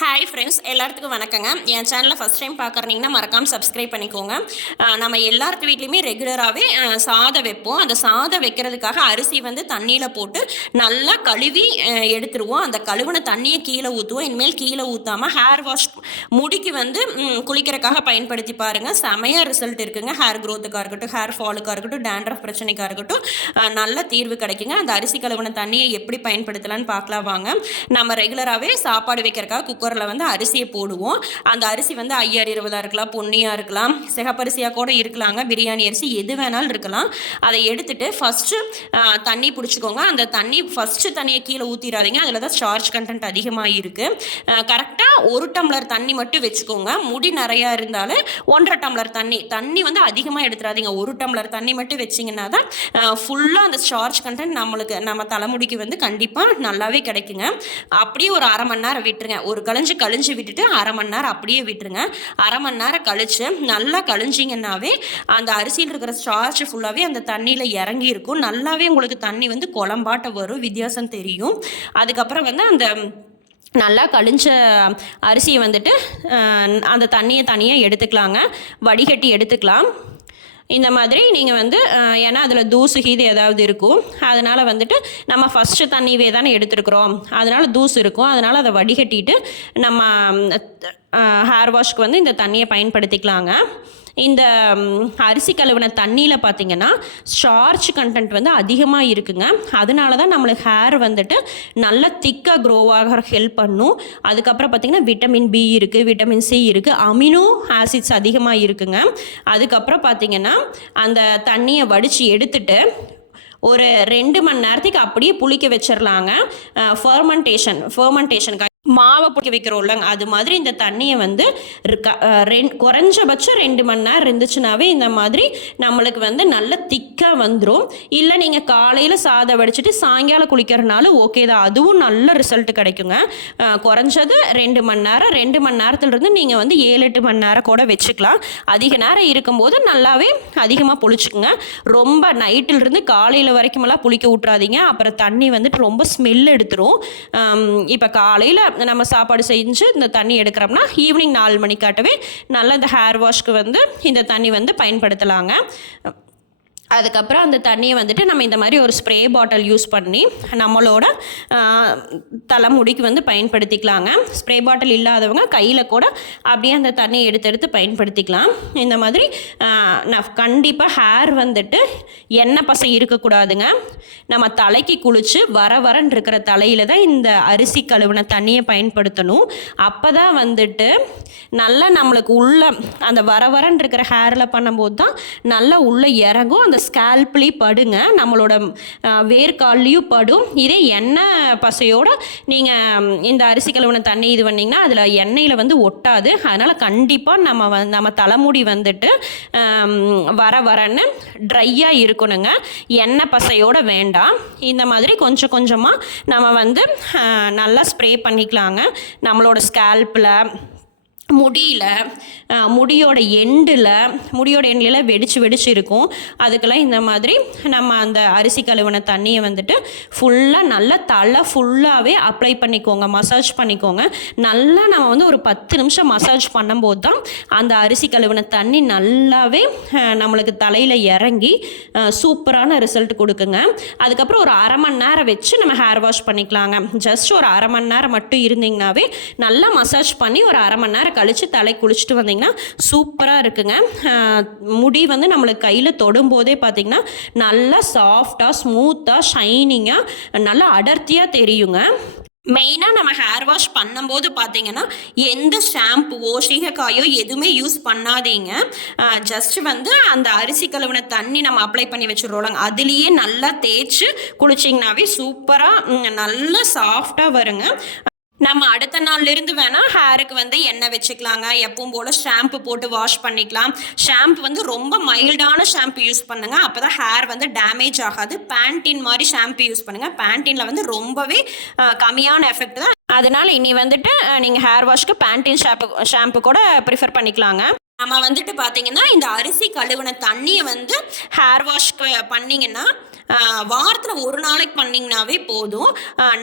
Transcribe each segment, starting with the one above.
Hi friends எல்லாத்துக்கும் வணக்கங்க. என் சேனலை ஃபஸ்ட் டைம் பார்க்குறீங்கன்னா மறக்காமல் சப்ஸ்கிரைப் பண்ணிக்கோங்க. நம்ம எல்லாத்து வீட்லேயுமே ரெகுலராகவே சாதம் வைப்போம். அந்த சாதம் வைக்கிறதுக்காக அரிசி வந்து தண்ணியில் போட்டு நல்லா கழுவி எடுத்துருவோம். அந்த கழுவின தண்ணியை கீழே ஊற்றுவோம் இனிமேல் கீழே ஊற்றாமல் ஹேர் வாஷ் முடிக்கு வந்து குளிக்கிறக்காக பயன்படுத்தி பாருங்கள் செமையாக ரிசல்ட் இருக்குங்க. ஹேர் க்ரோத்துக்காக இருக்கட்டும் ஹேர் ஃபாலுக்காக இருக்கட்டும் டேண்ட்ரஃப் பிரச்சனைக்காக இருக்கட்டும் நல்ல தீர்வு கிடைக்குங்க. அந்த அரிசி கழுவின தண்ணியை எப்படி பயன்படுத்தலாம்னு பார்க்கலாம் வாங்க. நம்ம ரெகுலராகவே சாப்பாடு வைக்கிறக்காக குக்கர் குக்கரில் வந்து அரிசியை போடுவோம். அந்த அரிசி வந்து ஐயாறு இருபதாக இருக்கலாம் பொன்னியாக இருக்கலாம் சிகப்பரிசியாக கூட இருக்கலாங்க. பிரியாணி அரிசி எது வேணாலும் இருக்கலாம். அதை எடுத்துட்டு ஃபஸ்ட்டு தண்ணி பிடிச்சிக்கோங்க. அந்த தண்ணி ஃபஸ்ட்டு தண்ணியை கீழே ஊற்றிடாதீங்க அதில் தான் சார்ஜ் கண்டென்ட் அதிகமாக இருக்குது கரெக்டாக ஒரு டம்ளர் தண்ணி மட்டும் வச்சுக்கோங்க. முடி நிறையா இருந்தாலும் ஒன்றரை டம்ளர் தண்ணி தண்ணி வந்து அதிகமாக எடுத்துடாதீங்க. ஒரு டம்ளர் தண்ணி மட்டும் வச்சிங்கன்னா தான் ஃபுல்லாக அந்த சார்ஜ் கண்டென்ட் நம்மளுக்கு நம்ம தலைமுடிக்கு வந்து கண்டிப்பாக நல்லாவே கிடைக்குங்க. அப்படியே ஒரு அரை மணி நேரம் விட்டுருங்க. ஒரு கழிஞ்சு கழிஞ்சு விட்டுட்டு அரை மணி நேரம் அப்படியே விட்டுருங்க. அரை மணி நேரம் கழிச்சு நல்லா கழிஞ்சிங்கன்னாவே அந்த அரிசியில் இருக்கிற ஸ்டார்ச் ஃபுல்லாகவே அந்த தண்ணியில் இறங்கி இருக்கும். நல்லாவே உங்களுக்கு தண்ணி வந்து குழம்பாட்ட வரும் வித்தியாசம் தெரியும். அதுக்கப்புறம் வந்து அந்த நல்லா கழிஞ்ச அரிசியை வந்துட்டு அந்த தண்ணியை தனியாக எடுத்துக்கலாங்க. வடிகட்டி எடுத்துக்கலாம். இந்த மாதிரி நீங்கள் வந்து ஏன்னா அதில் தூசு கீது ஏதாவது இருக்கும். அதனால் வந்துட்டு நம்ம ஃபஸ்ட்டு தண்ணிவே தானே எடுத்துருக்குறோம். அதனால் தூசு இருக்கும். அதனால் அதை வடிகட்டிட்டு நம்ம ஹேர் வாஷ்க்கு வந்து இந்த தண்ணியை பயன்படுத்திக்கலாங்க. இந்த அரிசி கழுவின தண்ணியில் பார்த்தீங்கன்னா ஸ்டார்ச் கண்டென்ட் வந்து அதிகமாக இருக்குங்க. அதனால தான் நம்மளுக்கு ஹேர் வந்துட்டு நல்லா திக்காக க்ரோ ஆக ஹெல்ப் பண்ணும். அதுக்கப்புறம் பார்த்தீங்கன்னா விட்டமின் பி இருக்குது விட்டமின் சி இருக்குது அமினோ ஆசிட்ஸ் அதிகமாக இருக்குங்க. அதுக்கப்புறம் பார்த்தீங்கன்னா அந்த தண்ணியை வடித்து எடுத்துட்டு ஒரு ரெண்டு மணி நேரத்துக்கு அப்படியே புளிக்க வச்சிடலாங்க ஃபர்மெண்டேஷன் ஃபர்மெண்டேஷனுக்கு மாவை பிடிக்க வைக்கிறோம் இல்லைங்க அது மாதிரி இந்த தண்ணியை வந்து இருக்க- ரெண் குறைஞ்சபட்சம் ரெண்டு மணி நேரம் இருந்துச்சுனாவே இந்த மாதிரி நம்மளுக்கு வந்து நல்ல திக்காக வந்துடும் இல்லை நீங்கள் காலையில் சாதம் வடிச்சிட்டு சாயங்காலம் குளிக்கிறனால ஓகே தான். அதுவும் நல்ல ரிசல்ட் கிடைக்குங்க. குறைஞ்சது ரெண்டு மணி நேரம் ரெண்டு மணி நேரத்துலேருந்து நீங்கள் வந்து ஏழு எட்டு மணி நேரம் கூட வச்சுக்கலாம். அதிக நேரம் இருக்கும்போது நல்லாவே அதிகமாக புளிச்சுக்குங்க. ரொம்ப நைட்டிலிருந்து காலையில் வரைக்குமெல்லாம் புளிக்க விட்றாதீங்க அப்புறம் தண்ணி வந்துட்டு ரொம்ப ஸ்மெல் எடுத்துரும். இப்போ காலையில் நம்ம சாப்பாடு செஞ்சு இந்த தண்ணி எடுக்கிறோம்னா ஈவினிங் நாலு மணிக்காட்டவே நல்ல இந்த ஹேர் வாஷ்க்கு வந்து இந்த தண்ணி வந்து பயன்படுத்தலாங்க. அதுக்கப்புறம் அந்த தண்ணியை வந்துட்டு நம்ம இந்த மாதிரி ஒரு ஸ்ப்ரே பாட்டில் யூஸ் பண்ணி நம்மளோட தலைமுடிக்கு வந்து பயன்படுத்திக்கலாங்க. ஸ்ப்ரே பாட்டில் இல்லாதவங்க கையில் கூட அப்படியே அந்த தண்ணியை எடுத்து எடுத்து பயன்படுத்திக்கலாம். இந்த மாதிரி நான் கண்டிப்பாக ஹேர் வந்துட்டு எண்ணெய் பசை இருக்கக்கூடாதுங்க. நம்ம தலைக்கு குளித்து வர வரன் இருக்கிற தலையில் தான் இந்த அரிசி கழுவின தண்ணியை பயன்படுத்தணும். அப்போ தான் வந்துட்டு நல்லா நம்மளுக்கு உள்ள அந்த வர வரன் இருக்கிற ஹேரில் பண்ணும்போது தான் நல்லா உள்ளே இறங்கும் அந்த ஸ்கேல்ப்லேயும் படுங்க. நம்மளோட வேர்க்கால்லையும் படும். இதே எண்ணெய் பசையோடு நீங்கள் இந்த அரிசி கழுவின தண்ணி இது பண்ணிங்கன்னா அதில் எண்ணெயில் வந்து ஒட்டாது. அதனால் கண்டிப்பாக நம்ம வ நம்ம தலைமுடி வந்துட்டு வர வரன்னு ட்ரையாக இருக்கணுங்க. எண்ணெய் பசையோடு வேண்டாம். இந்த மாதிரி கொஞ்சம் கொஞ்சமாக நம்ம வந்து நல்லா ஸ்ப்ரே பண்ணிக்கலாங்க. நம்மளோட ஸ்கேல்பில் முடியல முடியோட எண்டில் முடியோட எண்டில் வெடிச்சு வெடிச்சு இருக்கும். அதுக்கெல்லாம் இந்த மாதிரி நம்ம அந்த அரிசி கழுவின தண்ணியை வந்துட்டு ஃபுல்லாக நல்லா தலை ஃபுல்லாகவே அப்ளை பண்ணிக்கோங்க மசாஜ் பண்ணிக்கோங்க. நல்லா நம்ம வந்து ஒரு பத்து நிமிஷம் மசாஜ் பண்ணும்போது தான் அந்த அரிசி கழுவின தண்ணி நல்லாவே நம்மளுக்கு தலையில் இறங்கி சூப்பரான ரிசல்ட் கொடுக்குங்க. அதுக்கப்புறம் ஒரு அரை மணி நேரம் வச்சு நம்ம ஹேர் வாஷ் பண்ணிக்கலாங்க. ஜஸ்ட் ஒரு அரை மணி நேரம் மட்டும் இருந்தீங்கனாவே நல்லா மசாஜ் பண்ணி ஒரு அரை மணி நேரம் கழித்து தலை குளிச்சுட்டு வந்தீங்கன்னா சூப்பராக இருக்குங்க. முடி வந்து நம்மளுக்கு கையில் தொடும்போதே பார்த்தீங்கன்னா நல்லா சாஃப்டாக ஸ்மூத்தாக ஷைனிங்காக நல்லா அடர்த்தியாக தெரியுங்க. மெயினாக நம்ம ஹேர் வாஷ் பண்ணும்போது பார்த்தீங்கன்னா எந்த ஷாம்புவோ சீகக்காயோ எதுவுமே யூஸ் பண்ணாதீங்க. ஜஸ்ட் வந்து அந்த அரிசி கழுவின தண்ணி நம்ம அப்ளை பண்ணி வச்சுருவோம் அதுலேயே நல்லா தேய்ச்சி குளிச்சிங்கனாவே சூப்பராக நல்லா சாஃப்டாக வருங்க. நம்ம அடுத்த நாள்ல இருந்து வேணா ஹேருக்கு வந்து எண்ணெய் வச்சுக்கலாங்க. எப்பவும் போல ஷாம்பு போட்டு வாஷ் பண்ணிக்கலாம். ஷாம்பு வந்து ரொம்ப மைல்டான ஷாம்பு யூஸ் பண்ணுங்க. அப்பதான் ஹேர் வந்து டேமேஜ் ஆகாது. பேண்டின் மாதிரி ஷாம்பு யூஸ் பண்ணுங்க. பேண்டின்ல வந்து ரொம்பவே கம்மியான எஃபெக்ட் தான். அதனால இனி வந்துட்டு நீங்கள் நீங்க ஹேர் வாஷ்க்கு பேண்டின் ஷாம்பு ஷாம்பு கூட ப்ரிஃபர் பண்ணிக்கலாங்க. நம்ம வந்துட்டு பார்த்தீங்கன்னா இந்த அரிசி கழுவின தண்ணியை வந்து ஹேர் வாஷ்க்கு பண்ணீங்கன்னா வாரத்தில் ஒரு நாளைக்கு பண்ணிங்கனாவே போதும்.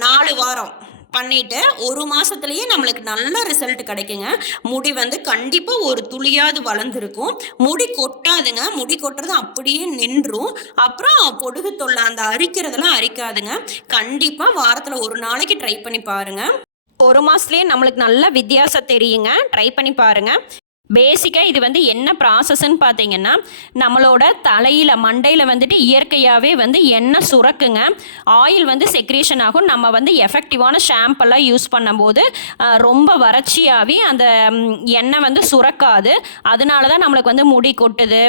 நாலு வாரம். பண்ணிட்டு ஒரு மாசத்துலயே நம்மளுக்கு நல்ல ரிசல்ட் கிடைக்குங்க. முடி வந்து கண்டிப்பா ஒரு துளியாவது வளர்ந்துருக்கும். முடி கொட்டாதுங்க. முடி கொட்டுறது அப்படியே நின்றும். அப்புறம் பொடுகு தொல்லை அந்த அரிக்கிறதெல்லாம் அரிக்காதுங்க. கண்டிப்பா வாரத்துல ஒரு நாளைக்கு ட்ரை பண்ணி பாருங்க. ஒரு மாதத்துலேயே நம்மளுக்கு நல்ல வித்தியாசம் தெரியுங்க. ட்ரை பண்ணி பாருங்கள் பேசிக்காக இது வந்து என்ன ப்ராசஸ்ன்னு பார்த்தீங்கன்னா நம்மளோட தலையில் மண்டையில் வந்துட்டு இயற்கையாகவே வந்து எண்ணெய் சுரக்குங்க. ஆயில் வந்து செக்ரேஷன் ஆகும். நம்ம வந்து எஃபெக்டிவான ஷாம்பெல்லாம் யூஸ் பண்ணும்போது ரொம்ப வறட்சியாகவே அந்த எண்ணெய் வந்து சுரக்காது. அதனால தான் நம்மளுக்கு வந்து முடி கொட்டுது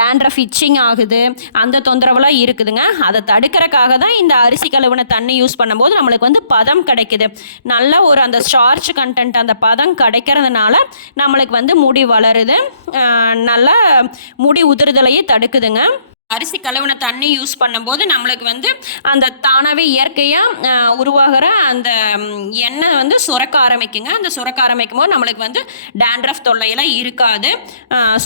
டேண்ட்ரஃப் இச்சிங் ஆகுது அந்த தொந்தரவுலாம் இருக்குதுங்க. அதை தடுக்கிறக்காக தான் இந்த அரிசி கழுவுன தண்ணி யூஸ் பண்ணும்போது நம்மளுக்கு வந்து பதம் கிடைக்குது. நல்ல ஒரு அந்த ஸ்டார்ச் கண்டென்ட் அந்த பதம் கிடைக்கிறதுனால நம்மளுக்கு வந்து முடி வளருது. நல்லா முடி உதிர்தலையே தடுக்குதுங்க. அரிசி கழுவின தண்ணி யூஸ் பண்ணும்போது நம்மளுக்கு வந்து அந்த தானாகவே இயற்கையாக உருவாகிற அந்த எண்ணெய் வந்து சுரக்க ஆரம்பிக்குங்க. அந்த சுரக்க ஆரம்பிக்கும் போது நம்மளுக்கு வந்து டேண்ட்ரஃப் தொல்லையெல்லாம் இருக்காது.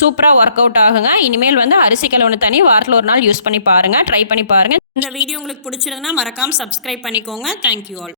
சூப்பராக ஒர்க் அவுட் ஆகுங்க. இனிமேல் வந்து அரிசி கழுவின தண்ணி வாரத்தில் ஒரு நாள் யூஸ் பண்ணி பாருங்கள் ட்ரை பண்ணி பாருங்கள் இந்த வீடியோ உங்களுக்கு பிடிச்சிருந்தா மறக்காமல் சப்ஸ்கிரைப் பண்ணிக்கோங்க. Thank you all